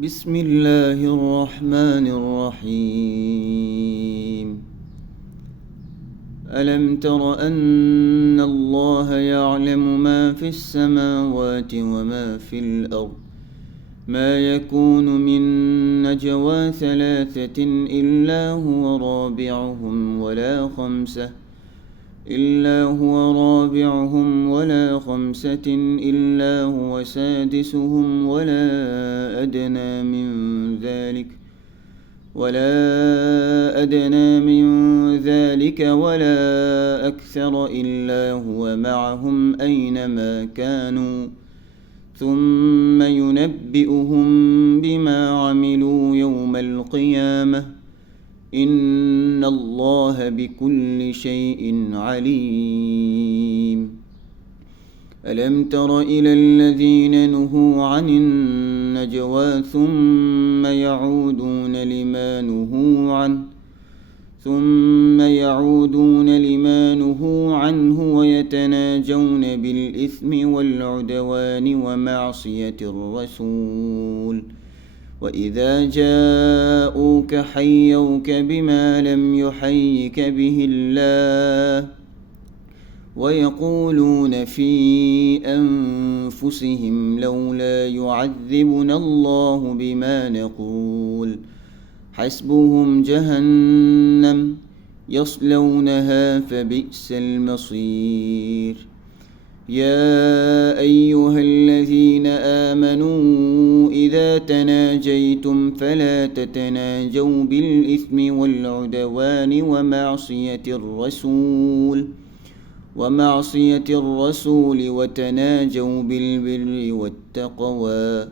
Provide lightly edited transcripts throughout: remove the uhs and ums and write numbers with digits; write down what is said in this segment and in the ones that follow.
بسم الله الرحمن الرحيم. ألم تر أن الله يعلم ما في السماوات وما في الأرض ما يكون من نجوى ثلاثة إلا هو رابعهم ولا خمسة إلا هو سادسهم ولا أدنى من ذلك ولا أكثر إلا هو معهم أينما كانوا ثم ينبئهم بما عملوا يوم القيامة إن الله بكل شيء عليم. ألم تر إلى الذين نهوا عن النجوى ثم يعودون لما نهوا عنه ويتناجون بالإثم والعدوان ومعصية الرسول وإذا جاءوك حيوك بما لم يحيك به الله ويقولون في أنفسهم لولا يعذبنا الله بما نقول حسبهم جهنم يصلونها فبئس المصير. يا أيها الذين آمنوا إذا تناجيتم فلا تتناجوا بالإثم والعدوان ومعصية الرسول وتناجوا بالبر والتقوى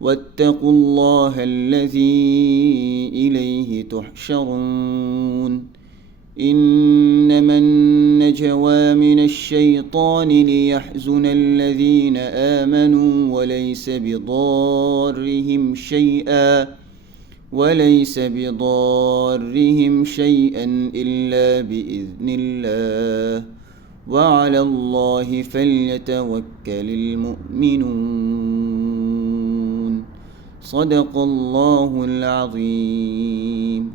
واتقوا الله الذي إليه تحشرون. إنما النجوى من الشيطان ليحزن الذين آمنوا وليس بضارهم شيئا إلا بإذن الله وعلى الله فليتوكل المؤمنون. صدق الله العظيم.